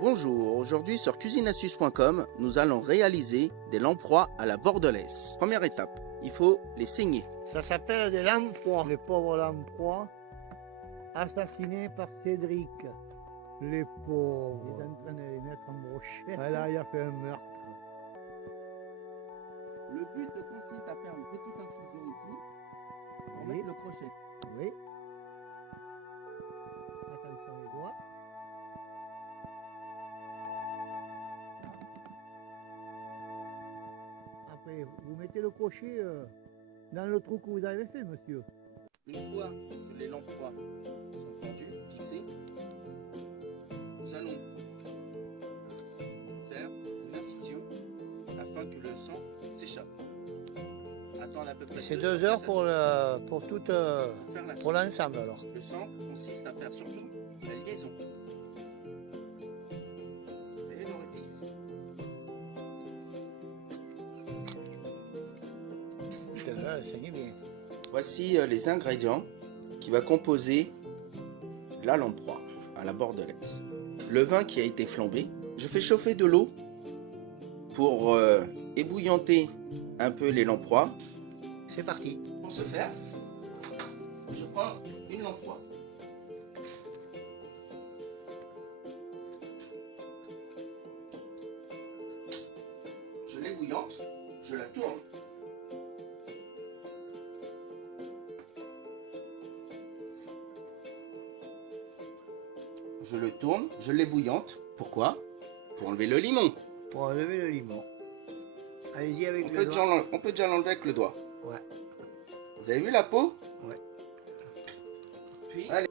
Bonjour, aujourd'hui sur cuisineastuce.com, nous allons réaliser des lamproies à la bordelaise. Première étape, il faut les saigner. Ça s'appelle des lamproies. Les pauvres lamproies assassinés par Cédric. Les pauvres. Il est en train de les mettre en brochette. Ah là, il a fait un meurtre. Le but consiste à faire une petite incision ici pour mettre le crochet. Oui. Attention les doigts. Après, vous mettez le crochet dans le trou que vous avez fait, monsieur. Une fois que les lamproies sont fendus, fixés, nous allons faire une incision afin que le sang s'échappe. Attendre à peu près C'est 2 heures pour pour l'ensemble alors. Le sang consiste à faire surtout la liaison. Et l'orifice. Là, ça saigne bien. Voici les ingrédients qui va composer la lamproie à la bordelaise. Le vin qui a été flambé. Je fais chauffer de l'eau pour ébouillanter un peu les lamproies. C'est parti. Pour ce faire, je prends une lamproie. Je l'ébouillante, je la tourne. Je le tourne, je l'ébouillante. Pourquoi? Pour enlever le limon. Pour enlever le limon. Allez-y avec le doigt. On peut déjà l'enlever avec le doigt. Ouais. Vous avez vu la peau? Ouais. Puis, allez,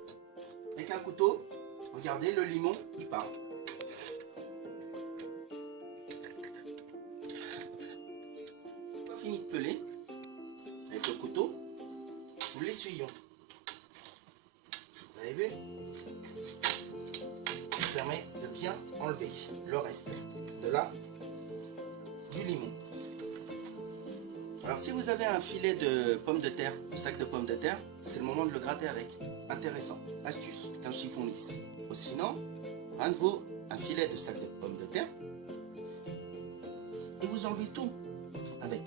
avec un couteau, regardez, le limon, il part. Pas fini de peler, avec le couteau, nous l'essuyons. Vous avez vu? Ça permet de bien enlever le reste de là, du limon. Alors si vous avez un filet de pommes de terre, un sac de pommes de terre, c'est le moment de le gratter avec. Intéressant. Astuce, qu'un chiffon lisse. Ou sinon, un filet de sac de pommes de terre. Et vous enlevez tout avec.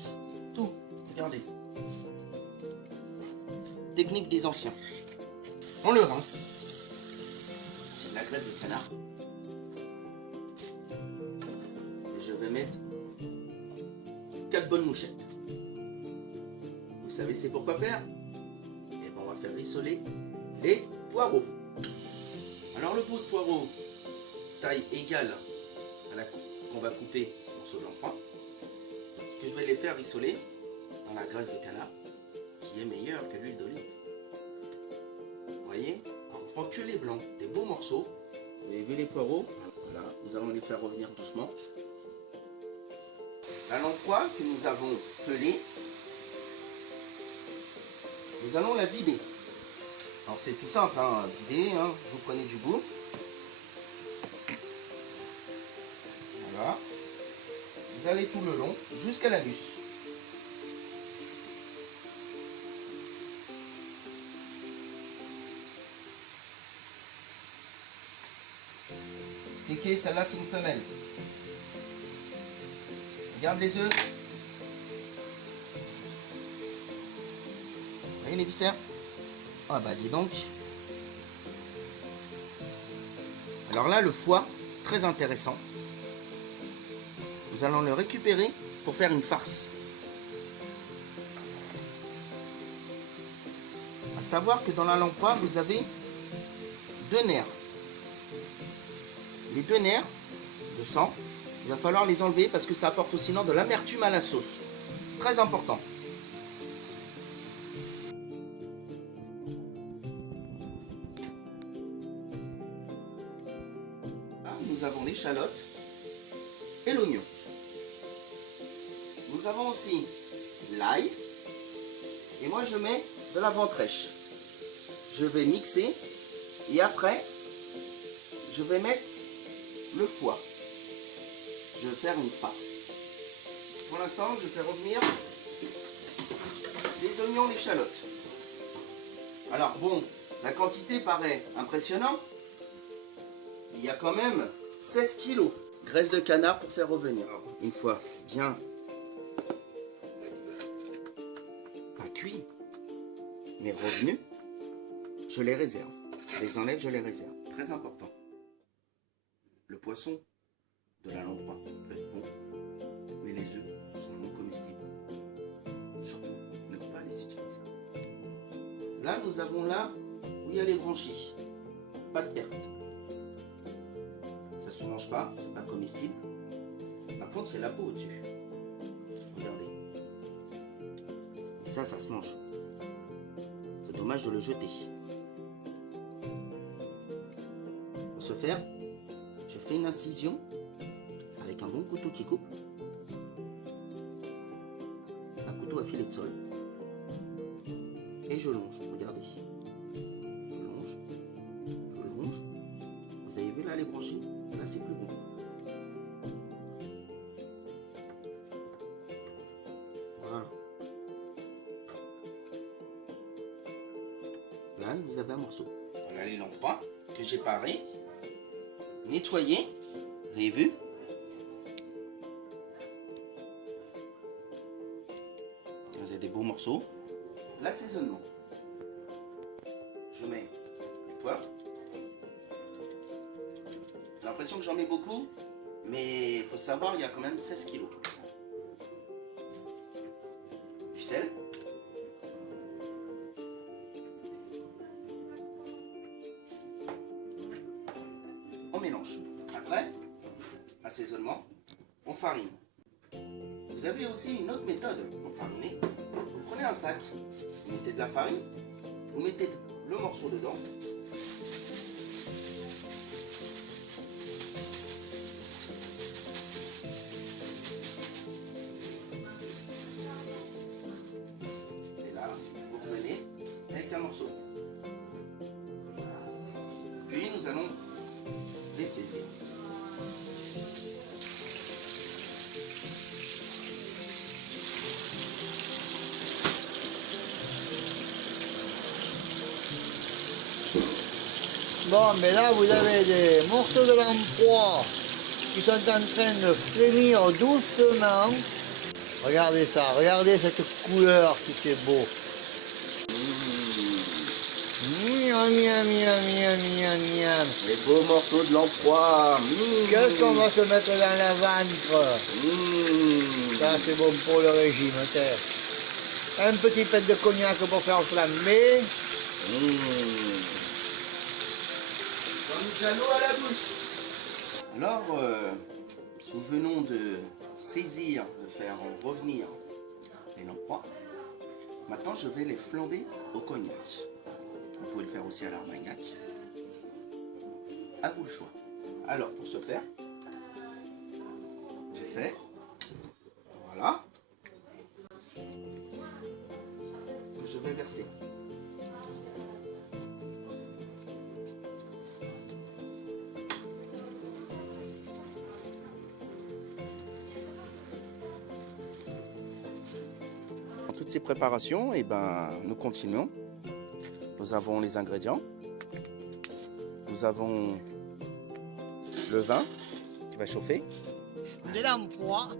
Tout. Regardez. Technique des anciens. On le rince. C'est de la graisse de canard. Et je vais mettre 4 bonnes mouchettes. Vous savez c'est pourquoi faire? Et ben on va faire rissoler les poireaux. Alors le pot de poireau, taille égale à la qu'on va couper en morceaux de lamproie, que je vais les faire rissoler dans la graisse de canard, qui est meilleure que l'huile d'olive. Vous voyez? Alors, on prend que les blancs, des beaux morceaux. Vous avez vu les poireaux? Voilà, nous allons les faire revenir doucement. La lamproie que nous avons pelée, nous allons la vider. Alors c'est tout simple, hein, vider, hein, vous prenez du goût. Voilà. Vous allez tout le long jusqu'à l'anus. Kéké, celle-là c'est une femelle. Regarde les œufs. Vous voyez les viscères? Ah bah dis donc. Alors là, le foie, très intéressant. Nous allons le récupérer pour faire une farce. À savoir que dans la lamproie, vous avez 2 nerfs. Les 2 nerfs de sang, il va falloir les enlever parce que ça apporte aussi de l'amertume à la sauce. Très important. Là, nous avons l'échalote et l'oignon. Nous avons aussi l'ail. Et moi, je mets de la ventrèche. Je vais mixer. Et après, je vais mettre le foie. Je vais faire une farce. Pour l'instant, je fais revenir les oignons, l'échalote. Alors bon, la quantité paraît impressionnante. Il y a quand même 16 kilos. Graisse de canard pour faire revenir. Une fois bien pas cuit, mais revenu, je les réserve. Je les enlève, je les réserve. Très important. Le poisson de la lamproie peut être bon, mais les œufs sont non comestibles. Surtout, ne pas les utiliser. Là, nous avons là où il y a les branchies. Pas de perte. Ça se mange pas, c'est pas comestible. Par contre, il y a la peau au-dessus. Regardez. Et ça se mange. C'est dommage de le jeter. Pour ce faire, je fais une incision avec un bon couteau qui coupe. Un couteau à filet de sol. Et je longe, regardez. Je longe. Je longe. Vous avez vu là les branchies? Là c'est plus bon. Voilà. Là vous avez un morceau. Voilà les lamproies que j'ai parées, nettoyées. Vous avez vu? Vous avez des beaux morceaux. L'assaisonnement. Je mets du poivre. J'ai l'impression que j'en mets beaucoup, mais il faut savoir, il y a quand même 16 kilos. Du sel. On mélange. Après, assaisonnement, on farine. Vous avez aussi une autre méthode pour fariner. Vous prenez un sac, vous mettez de la farine, vous mettez le morceau dedans. Et là, vous revenez avec un morceau. Puis nous allons laisser faire. Bon, mais là, vous avez des morceaux de lamproie qui sont en train de frémir doucement. Regardez ça, regardez cette couleur qui c'est beau. Miam, miam, miam, miam, miam, miam. Les beaux morceaux de lamproie. Qu'est-ce qu'on va se mettre dans la ventre? Ça, c'est bon pour le régime, tiens. Un petit pet de cognac pour faire flamber. De l'eau à la bouche. Alors, nous venons de saisir, de faire revenir les lamproies. Maintenant, je vais les flamber au cognac. Vous pouvez le faire aussi à l'armagnac. À vous le choix. Alors, pour ce faire, j'ai fait, voilà, que je vais verser. Toutes ces préparations, et ben, nous continuons. Nous avons les ingrédients. Nous avons le vin qui va chauffer. Des lamproies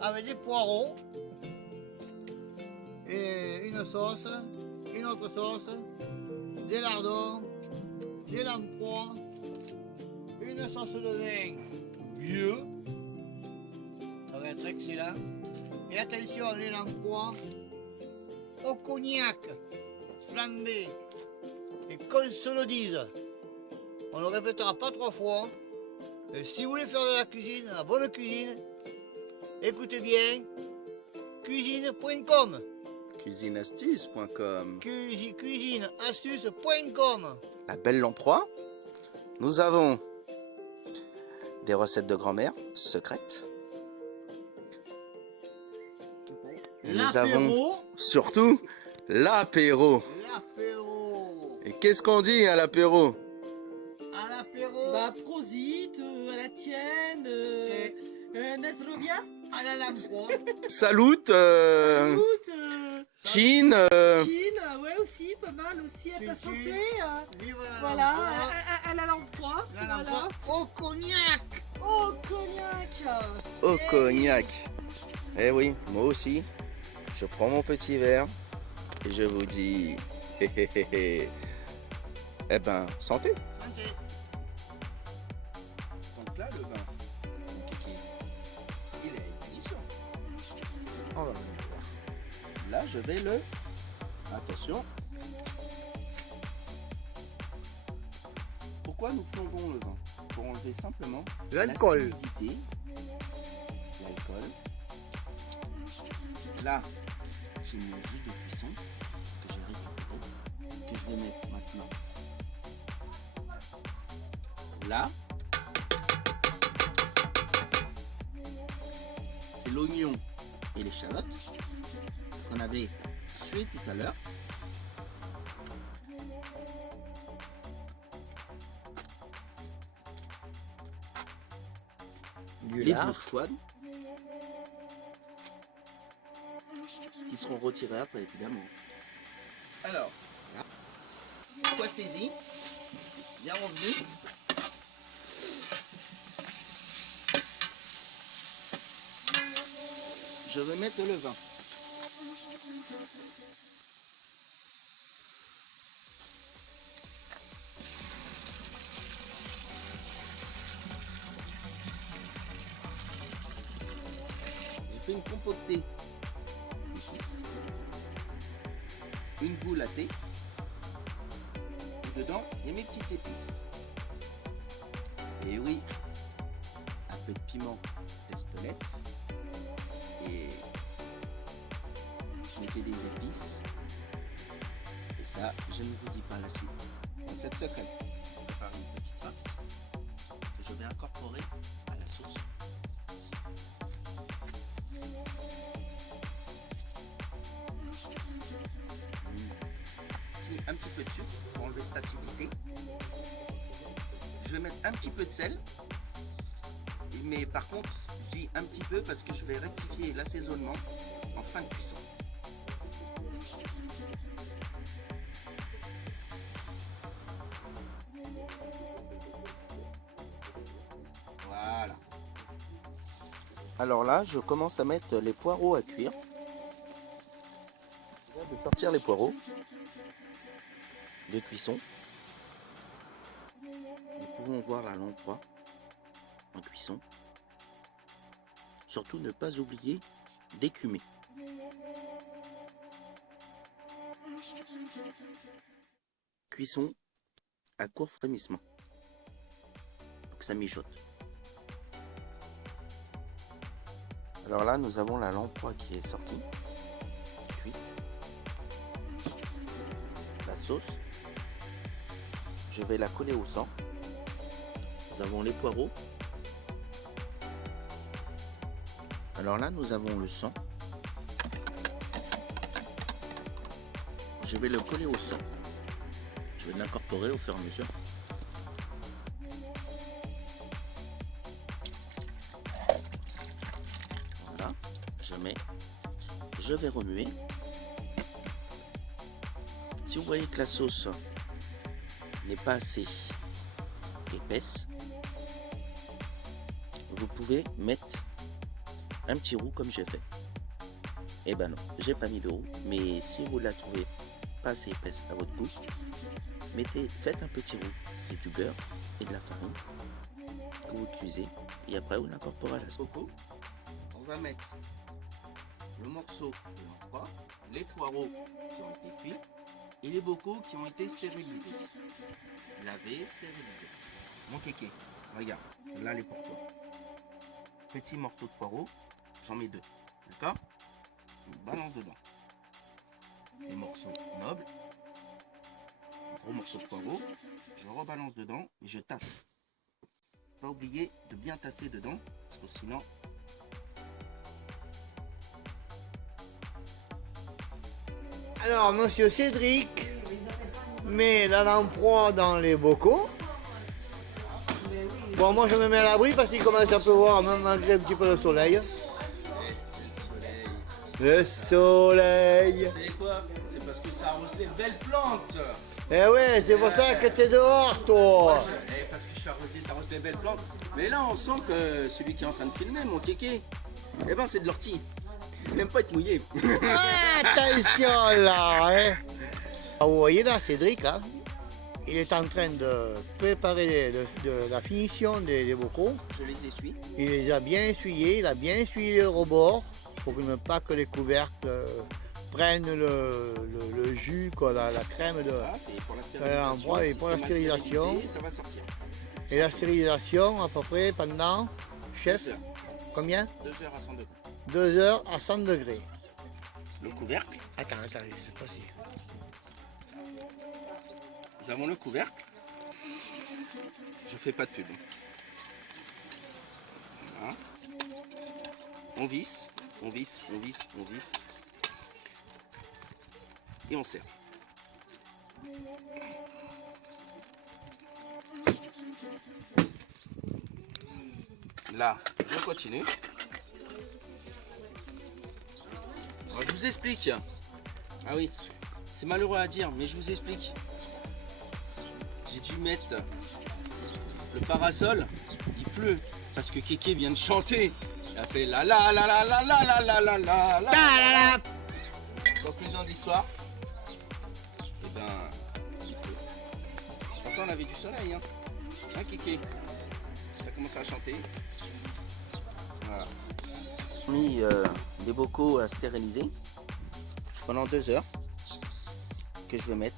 avec des poireaux et une sauce, une autre sauce, des lardons, des lamproies, une sauce de vin vieux. Ça va être excellent. Et attention, les lamproies au cognac flambé. Et qu'on se le dise, on ne le répétera pas 3 fois. Et si vous voulez faire de la cuisine, de la bonne cuisine, écoutez bien, cuisine.com. Cuisineastuce.com. Cuisineastuce.com. La belle lamproie. Nous avons des recettes de grand-mère secrètes. Et nous avons surtout l'apéro. L'apéro. Et qu'est-ce qu'on dit à l'apéro? À l'apéro. Bah, Prosit, à la tienne, Nazrovia. À la lamproie. Salut. Écoute, Cheers. Chine. Chine, ouais aussi, pas mal aussi, à ta Si, si. santé. Vive la Voilà, lamproie. elle a l'emploi. La Voilà. lamproie au cognac. Oh, cognac. Au cognac. Eh oui, moi aussi. Je prends mon petit verre et je vous dis, eh ben, santé. Ok. Donc là, le vin, mon kiki, il est à ébullition. On va venir voir. Là, je vais le... Attention. Pourquoi nous flambons le vin? Pour enlever simplement L'alcool. l'acidité. L'alcool. Là, j'ai mon jus de cuisson que j'ai récupéré, que je vais mettre maintenant. Là, c'est l'oignon et l'échalote qu'on avait sué tout à l'heure. Du Les lard. bourgeois qui seront retirés après, évidemment. Alors, fois saisi, bien revenu. Je vais mettre le vin. J'ai fait une compotée d'épices, une boule à thé, et dedans il y a mes petites épices. Et oui, un peu de piment d'Espelette, et je mettais des épices, et ça je ne vous dis pas la suite. Recette secrète, je prépare une petite farce que je vais incorporer à la sauce. Un petit peu de sucre pour enlever cette acidité. Je vais mettre un petit peu de sel, mais par contre je dis un petit peu parce que je vais rectifier l'assaisonnement en fin de cuisson. Voilà. Alors là, je commence à mettre les poireaux à cuire. Je vais sortir les poireaux de cuisson. Nous pouvons voir la lamproie en cuisson. Surtout ne pas oublier d'écumer. Cuisson à court frémissement. Pour que ça mijote. Alors là, nous avons la lamproie qui est sortie, cuite. La sauce. Je vais la coller au sang. Nous avons les poireaux. Alors là, nous avons le sang. Je vais le coller au sang. Je vais l'incorporer au fur et à mesure. Voilà, je mets. Je vais remuer. Si vous voyez que la sauce n'est pas assez épaisse, vous pouvez mettre un petit roux comme j'ai fait. Et ben non, j'ai pas mis de roux, mais si vous la trouvez pas assez épaisse à votre goût, faites un petit roux. C'est du beurre et de la farine que vous cuisez et après vous l'incorporez à la sauce. On va mettre le morceau de lamproie, les poireaux qui ont été cuits et les bocaux qui ont été stérilisés. Lavés, stérilisés. Mon kéké, regarde, là elle est pour toi. Petit morceau de poireau, j'en mets deux. D'accord? On balance dedans. Les morceaux nobles. Un gros morceau de poireau. Je rebalance dedans et je tasse. Pas oublier de bien tasser dedans, parce que sinon. Alors, monsieur Cédric met la lamproie dans les bocaux. Bon, moi je me mets à l'abri parce qu'il commence à pleuvoir, même malgré un petit peu de soleil. Le soleil. Vous savez quoi? C'est parce que ça arrose les belles plantes. Eh ouais, c'est pour ça que t'es dehors, toi. Parce que je suis arrosé, ça arrose les belles plantes. Mais là, on sent que celui qui est en train de filmer, mon kéké, eh ben, c'est de l'ortie. Il n'aime pas être mouillé. Attention là, hein. Vous voyez là, Cédric, hein, il est en train de préparer la finition des bocaux. Je les essuie. Il les a bien essuyés, il a bien essuyé les rebords pour ne pas que les couvercles prennent le jus, quoi, la crème de. Ah, c'est pour la stérilisation. Et pour la c'est mal stérilisation. stérilisé, ça va sortir. Et la stérilisation à peu près pendant, chef, 2 heures. combien? 2 heures à 100 degrés. 2 heures à 100 degrés. Le couvercle. Attends, je sais pas si. Nous avons le couvercle. Je fais pas de pub. Voilà. On visse, on visse, on visse, on visse. Et on serre. Là, je continue. Alors, je vous explique. Ah oui, c'est malheureux à dire, mais je vous explique. J'ai dû mettre le parasol, il pleut, parce que Kéké vient de chanter. Il a fait la la la la la la la la la la la. Conclusion de l'histoire. Et ben, il pleut. Pourtant on avait du soleil, hein. Hein, Kéké? T'as commencé à chanter. Voilà. On a mis des bocaux à stériliser pendant 2 heures que je vais mettre.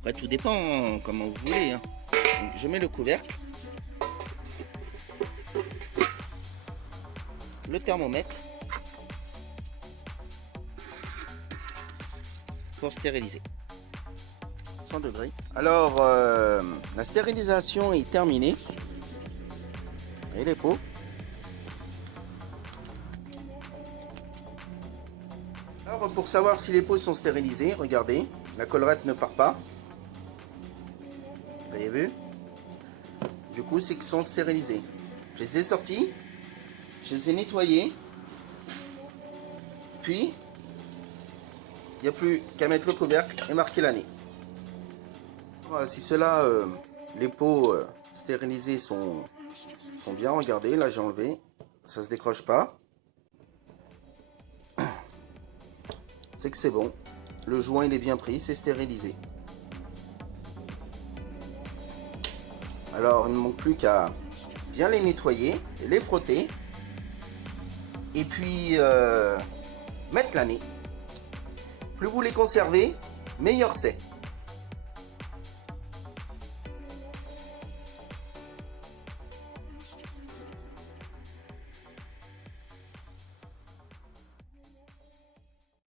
Après tout dépend comment vous voulez, hein. Donc, je mets le couvercle, le thermomètre pour stériliser. 100 degrés. Alors la stérilisation est terminée. Et les pots. Alors pour savoir si les pots sont stérilisés, regardez, la collerette ne part pas. Vous avez vu? Du coup, c'est qu'ils sont stérilisés. Je les ai sortis, je les ai nettoyés, puis il n'y a plus qu'à mettre le couvercle et marquer l'année. Si cela, les pots stérilisés sont bien, regardez, là j'ai enlevé, ça se décroche pas. C'est que c'est bon, le joint il est bien pris, c'est stérilisé. Alors il ne manque plus qu'à bien les nettoyer, les frotter et puis mettre l'année. Plus vous les conservez, meilleur c'est.